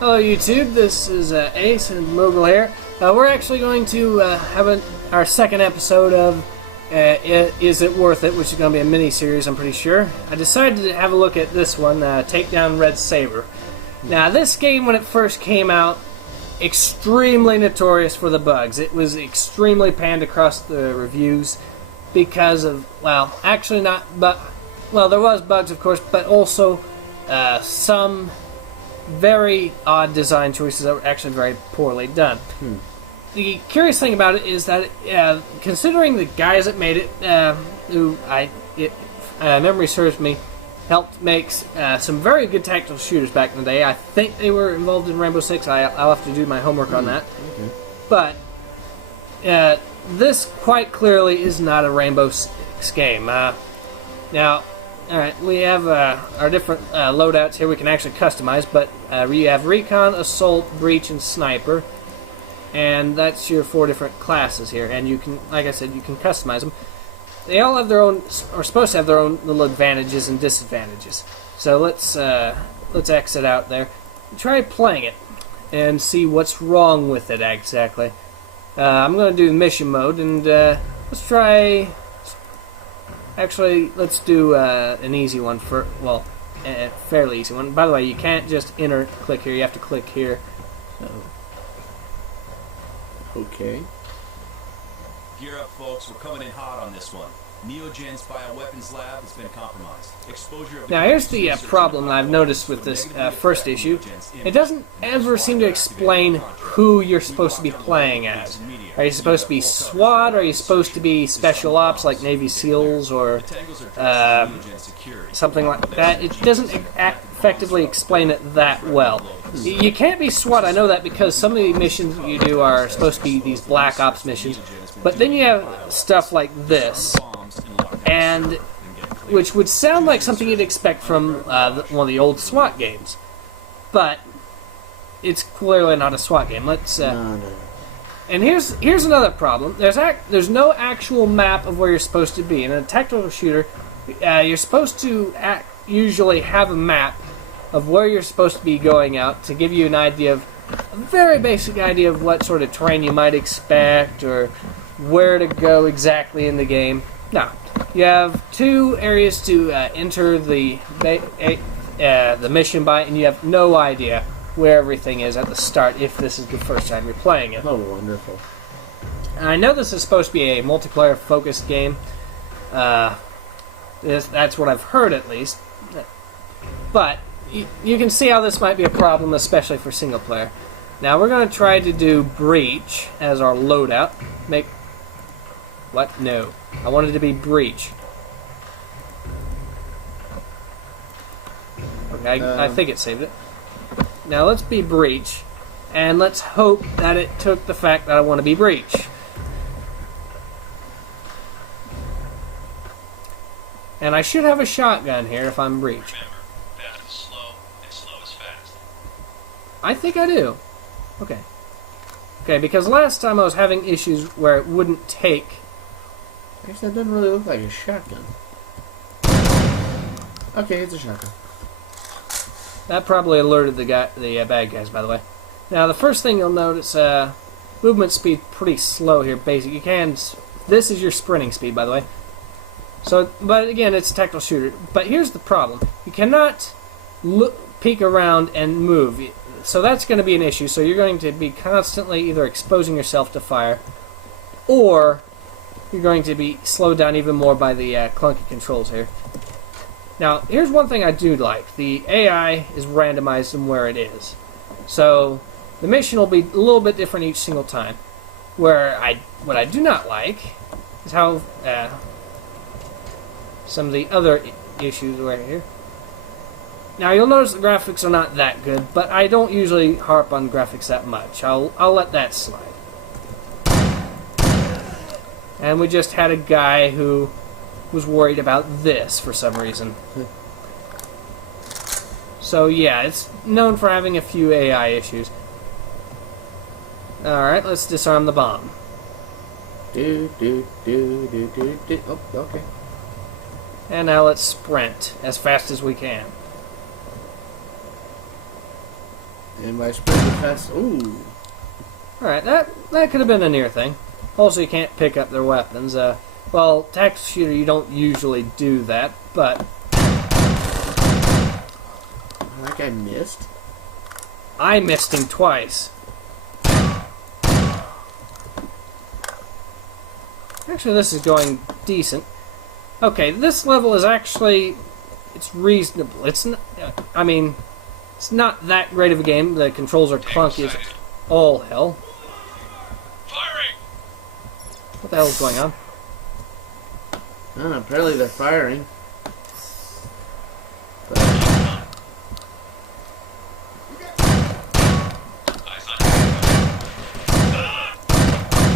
Hello YouTube, this is Ace and Mogul here. We're actually going to have our second episode of Is It Worth It, which is going to be a mini-series, I'm pretty sure. I decided to have a look at this one, Takedown Red Sabre. Now this game, when it first came out, extremely notorious for the bugs. It was extremely panned across the reviews because of, well, actually not, but, well, there was bugs of course, but also some very odd design choices that were actually very poorly done. The curious thing about it is that, considering the guys that made it, who memory serves me, helped make some very good tactical shooters back in the day. I think they were involved in Rainbow Six. I'll have to do my homework on that. Okay. But this quite clearly is not a Rainbow Six game. Now, alright, we have our different loadouts here we can actually customize, but you have Recon, Assault, Breach, and Sniper. And that's your 4 different classes here. And you can, like I said, you can customize them. They all have their own, or supposed to have their own little advantages and disadvantages. So let's exit out there. Try playing it and see what's wrong with it exactly. I'm going to do the mission mode, and let's try... Actually, let's do an easy one for, well, a fairly easy one. By the way, you can't just enter, click here. You have to click here. Okay. Gear up, folks. We're coming in hot on this one. Neogen's bioweapons lab has been compromised. Exposure of now, here's the problem I've noticed with this first issue. It doesn't ever seem to explain who you're supposed to be playing as. Are you supposed to be SWAT? Are you supposed to be Special Ops like Navy SEALs or something like that? It doesn't effectively explain it that well. You can't be SWAT, I know that, because some of the missions you do are supposed to be these Black Ops missions. But then you have stuff like this, and which would sound like something you'd expect from one of the old SWAT games, but it's clearly not a SWAT game. Let's. No. And here's another problem. There's no actual map of where you're supposed to be. In a tactical shooter, you're supposed to usually have a map of where you're supposed to be going out to give you an idea of a very basic idea of what sort of terrain you might expect or where to go exactly in the game. Now, you have 2 areas to enter the mission by, and you have no idea where everything is at the start if this is the first time you're playing it. Oh, wonderful. And I know this is supposed to be a multiplayer-focused game. That's what I've heard, at least. But you can see how this might be a problem, especially for single-player. Now, we're going to try to do Breach as our loadout. What? No. I wanted to be Breach. Okay, I think it saved it. Now let's be Breach, and let's hope that it took the fact that I want to be Breach. And I should have a shotgun here if I'm Breach. Remember, fast is slow, and slow is fast. I think I do. Okay. Okay, because last time I was having issues where it wouldn't take... I guess that doesn't really look like a shotgun. Okay, it's a shotgun. That probably alerted the bad guys, by the way. Now, the first thing you'll notice, movement speed pretty slow here. Basic. You can. This is your sprinting speed, by the way. So, but again, it's a tactical shooter. But here's the problem: you cannot peek around and move. So that's going to be an issue. So you're going to be constantly either exposing yourself to fire, or you're going to be slowed down even more by the clunky controls here. Now, here's one thing I do like. The AI is randomized in where it is. So, the mission will be a little bit different each single time. What I do not like is how some of the other issues right here. Now, you'll notice the graphics are not that good, but I don't usually harp on graphics that much. I'll let that slide. And we just had a guy who was worried about this for some reason. So yeah, it's known for having a few AI issues. Alright, let's disarm the bomb. Oh, okay. And now let's sprint as fast as we can. And by sprint fast. Ooh. Alright, that could have been a near thing. Also, you can't pick up their weapons. Well, tactical shooter, you don't usually do that, but... That guy missed? I missed him twice. Actually, this is going decent. Okay, this level is actually... It's reasonable. It's not... I mean, it's not that great of a game. The controls are clunky as all hell. Firing! What the hell is going on? I don't know, apparently they're firing. But Eyes on Tango.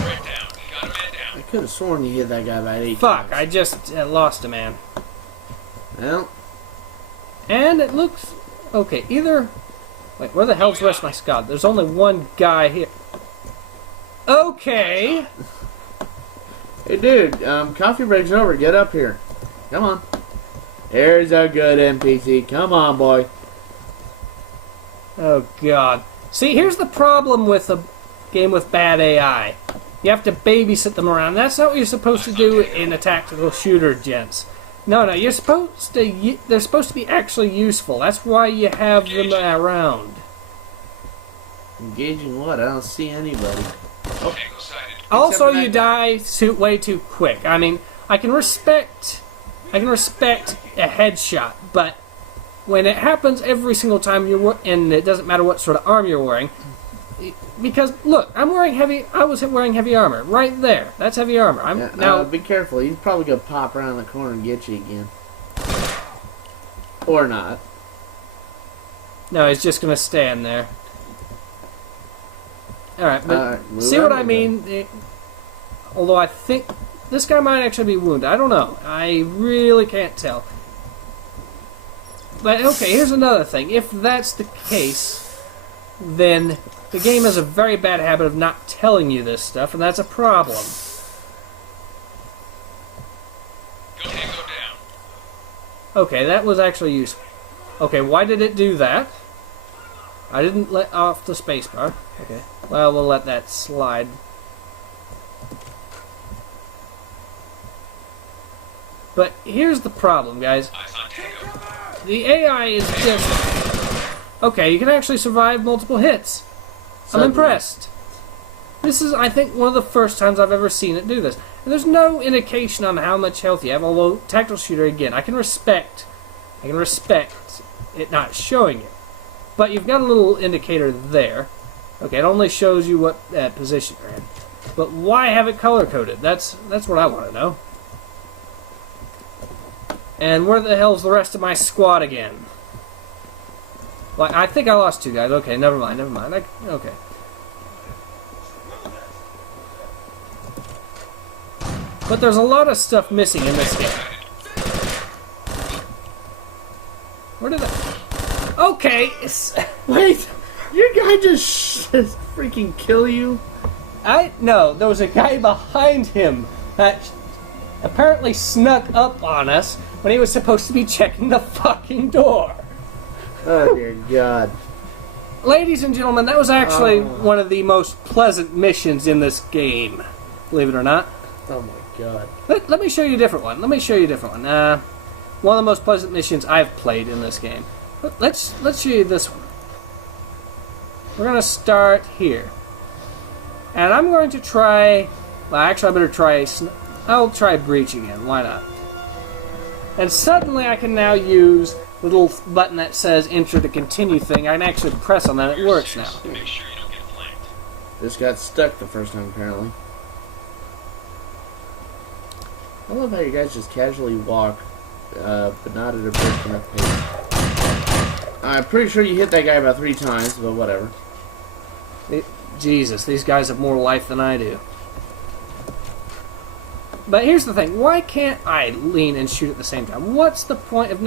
Right down. You got a man down. I could have sworn you hit that guy about 8 Fuck, times. I just lost a man. Well, And it looks... Okay, either... Wait, where the hell's the rest of my squad? There's only one guy here. Okay. hey dude, coffee break's over. Get up here. Come on. There's a good NPC. Come on, boy. Oh, God. See, here's the problem with a game with bad AI. You have to babysit them around. That's not what you're supposed to do in a tactical shooter, gents. No, you're supposed to... They're supposed to be actually useful. That's why you have them around. Engaging what? I don't see anybody. Tango sighted. Also, for that you guy. die way too quick. I mean, I can respect a headshot, but when it happens every single time and it doesn't matter what sort of arm you're wearing, because look, I was wearing heavy armor right there. That's heavy armor. Now be careful. He's probably gonna pop around the corner and get you again, or not. No, he's just gonna stand there. All right, but move see what on I then. mean? Although I think this guy might actually be wounded. I don't know. I really can't tell. But okay, here's another thing. If that's the case, then the game has a very bad habit of not telling you this stuff, and that's a problem. Go Tango down. Okay, that was actually useful. Okay, why did it do that? I didn't let off the spacebar. Okay, well, we'll let that slide. But here's the problem, guys. Eyes on Tango. The AI is just... Okay, you can actually survive multiple hits. I'm Suddenly. impressed. This is, I think, one of the first times I've ever seen it do this. And there's no indication on how much health you have, although tactical shooter, again, I can respect it not showing it. But you've got a little indicator there. Okay, it only shows you what position you're in. But why have it color-coded? That's what I want to know. And where the hell's the rest of my squad again? Well, I think I lost 2 guys. Okay, never mind. Okay. But there's a lot of stuff missing in this game. Where did that... Okay! Wait, your guy just freaking kill you? No, there was a guy behind him that apparently snuck up on us when he was supposed to be checking the fucking door. Oh dear God. Ladies and gentlemen, that was actually one of the most pleasant missions in this game. Believe it or not. Oh my God. Let me show you a different one. One of the most pleasant missions I've played in this game. Let's show you this one. We're going to start here. And I'm going to try... Well, actually, I better try... I'll try Breach again. Why not? And suddenly I can now use the little button that says enter to continue thing. I can actually press on that. It works now. Make sure you don't get flanked. This got stuck the first time, apparently. I love how you guys just casually walk, but not at a brisk enough pace. I'm pretty sure you hit that guy about 3 times, but whatever. Jesus, these guys have more life than I do. But here's the thing. Why can't I lean and shoot at the same time? What's the point of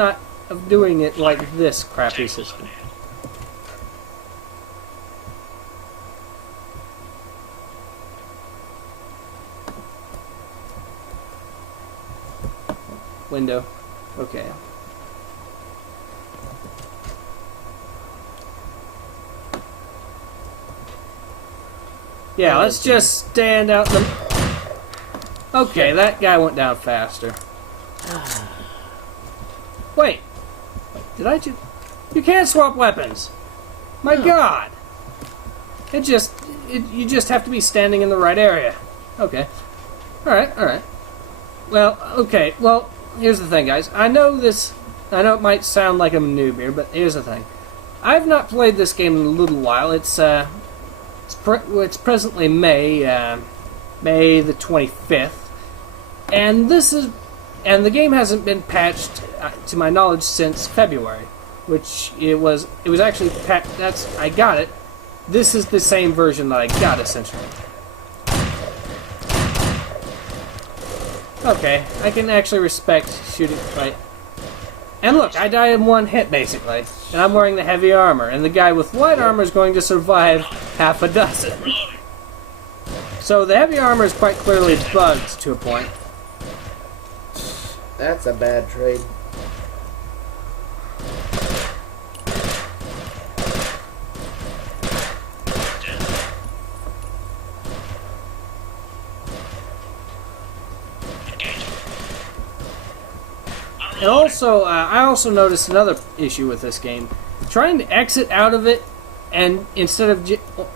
doing it like this crappy system? Window. Okay. Yeah, let's just stand out the... Okay, that guy went down faster. Wait. Did I just... You can't swap weapons. My God. You just have to be standing in the right area. Okay. Alright. Well, okay. Well, here's the thing, guys. I know it might sound like I'm a noob here, but here's the thing. I've not played this game in a little while. It's presently May the 25th, and the game hasn't been patched to my knowledge since February, which it was actually patched. I got it. This is the same version that I got essentially. Okay, I can actually respect shooting right. And look, I die in one hit, basically. And I'm wearing the heavy armor. And the guy with light armor is going to survive half a dozen. So the heavy armor is quite clearly bugged to a point. That's a bad trade. And also, I also noticed another issue with this game. Trying to exit out of it, and instead of...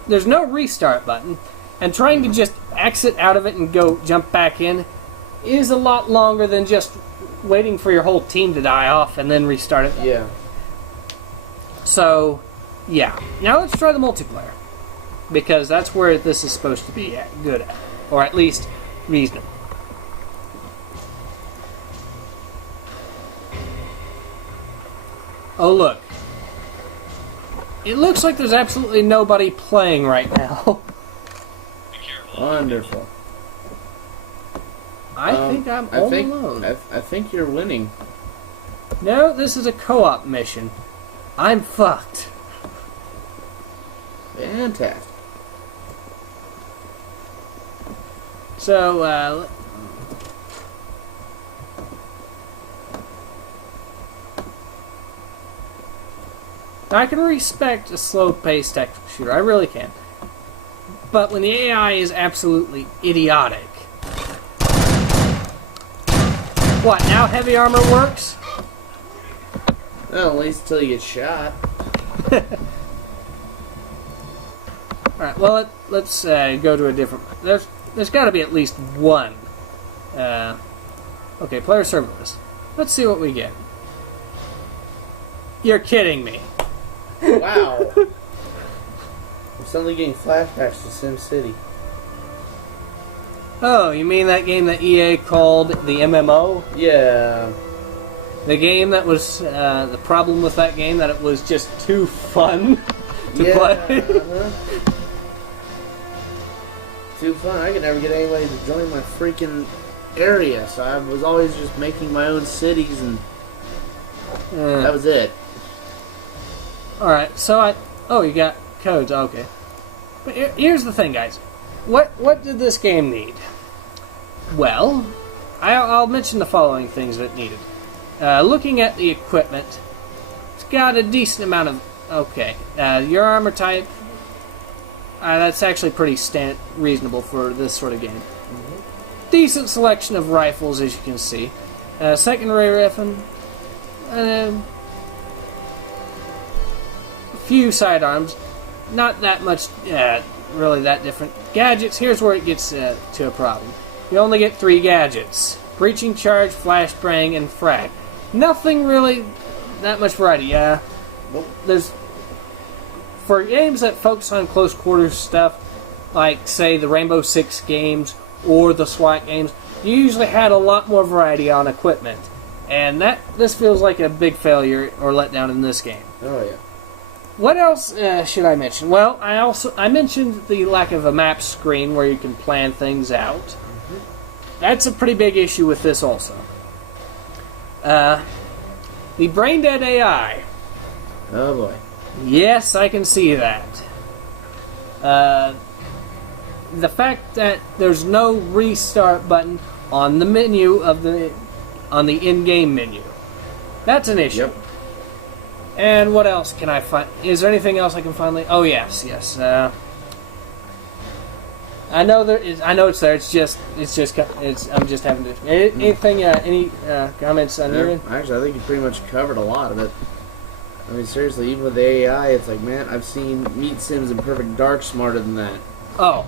there's no restart button, and trying to just exit out of it and jump back in is a lot longer than just waiting for your whole team to die off and then restart it. Yeah. So, yeah. Now let's try the multiplayer. Because that's where this is supposed to be good at. Or at least reasonable. Oh, look. It looks like there's absolutely nobody playing right now. Be careful. Wonderful. I think I'm all alone. I think you're winning. No, this is a co-op mission. I'm fucked. Fantastic. So, I can respect a slow-paced tactical shooter. I really can. But when the AI is absolutely idiotic... What, now heavy armor works? Well, at least until you get shot. Alright, well, let's go to a different... There's got to be at least one. Okay, player serverless. Let's see what we get. You're kidding me. Wow. I'm suddenly getting flashbacks to SimCity. Oh, you mean that game that EA called the MMO? Yeah. The game that was, the problem with that game, that it was just too fun to play? Too fun. I could never get anybody to join my freaking area, so I was always just making my own cities, and that was it. Alright, so oh, you got codes, okay. But here's the thing, guys. What did this game need? Well, I'll mention the following things that it needed. Looking at the equipment, it's got a decent amount of... Okay, your armor type, that's actually pretty reasonable for this sort of game. Mm-hmm. Decent selection of rifles, as you can see. Secondary rifle, a few sidearms, not that much, really that different. Gadgets, here's where it gets to a problem. You only get 3 gadgets. Breaching charge, flashbang, and frag. Nothing really that much variety. Nope. There's... For games that focus on close quarters stuff, like, say, the Rainbow Six games or the SWAT games, you usually had a lot more variety on equipment. And this feels like a big failure or letdown in this game. Oh, yeah. What else should I mention? Well, I mentioned the lack of a map screen where you can plan things out. Mm-hmm. That's a pretty big issue with this also. The brain dead AI. Oh boy. Yes, I can see that. The fact that there's no restart button on the menu on the in-game menu. That's an issue. Yep. And what else can I find? Is there anything else I can finally... Oh, yes. I know there is. I know it's there. It's just. I'm just having to. Anything? Any comments on your end? Actually, I think you pretty much covered a lot of it. I mean, seriously, even with the AI, it's like, man, I've seen Meat Sims in Perfect Dark smarter than that. Oh,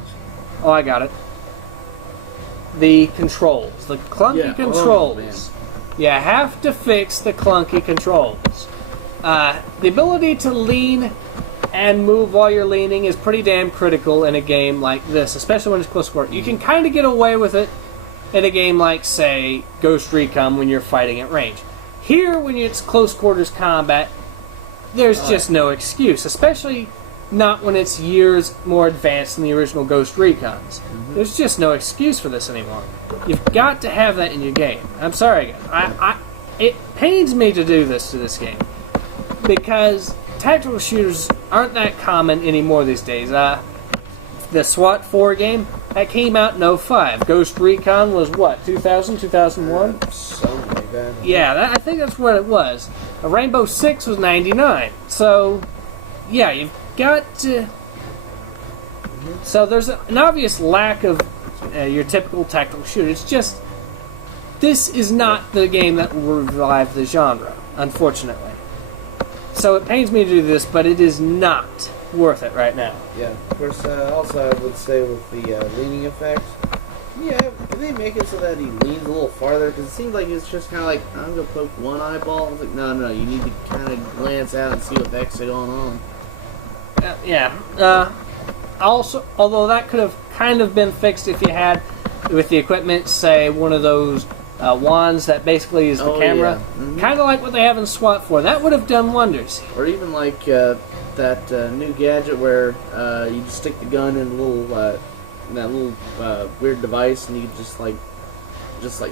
I got it. The controls, the clunky controls. You have to fix the clunky controls. The ability to lean and move while you're leaning is pretty damn critical in a game like this, especially when it's close quarters. You can kind of get away with it in a game like, say, Ghost Recon when you're fighting at range. Here, when it's close quarters combat, there's just no excuse, especially not when it's years more advanced than the original Ghost Recons. There's just no excuse for this anymore. You've got to have that in your game. I'm sorry, guys. It pains me to do this to this game because tactical shooters aren't that common anymore these days. The SWAT 4 game, that came out in 2005. Ghost Recon was what, 2000, 2001? Something like that. Yeah, I think that's what it was. Rainbow Six was 99. So, yeah, you've got to... So there's an obvious lack of your typical tactical shooter. It's just, this is not the game that will revive the genre, unfortunately. So it pains me to do this, but it is not worth it right now. Yeah, of course, also I would say with the leaning effect, yeah, can they make it so that he leans a little farther? Because it seems like it's just kind of like, I'm going to poke one eyeball. I was like, no, you need to kind of glance out and see what the heck's going on. Also, although that could have kind of been fixed if you had, with the equipment, say, one of those wands that basically is the camera. Yeah. Kind of like what they have in SWAT 4. That would have done wonders. Or even like that new gadget where you just stick the gun in that little weird device, and you just like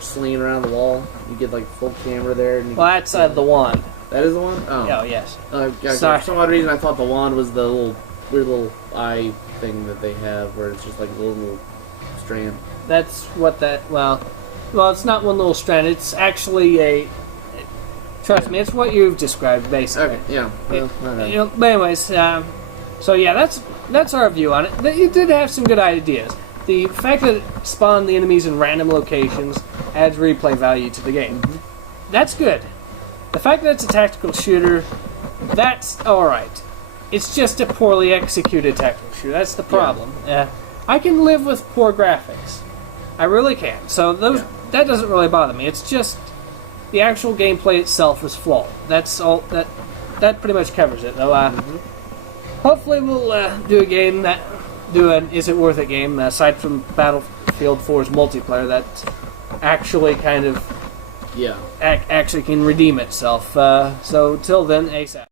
sling it around the wall. You get like full camera there. And that's the wand. That is the wand? Oh, yes. For some odd reason, I thought the wand was the weird little eye thing that they have, where it's just like a little strand. That's what that. Well, it's not one little strand. It's actually trust me, it's what you've described, basically. Okay, yeah. Well, but anyways, so yeah, that's our view on it. It did have some good ideas. The fact that it spawned the enemies in random locations adds replay value to the game. That's good. The fact that it's a tactical shooter, that's alright. It's just a poorly executed tactical shooter. That's the problem. I can live with poor graphics. I really can. So that doesn't really bother me. It's just the actual gameplay itself is flawed. That's all. That pretty much covers it, though. Hopefully we'll do a game an Is It Worth It game, aside from Battlefield 4's multiplayer, that actually kind of actually can redeem itself. So till then, ASAP.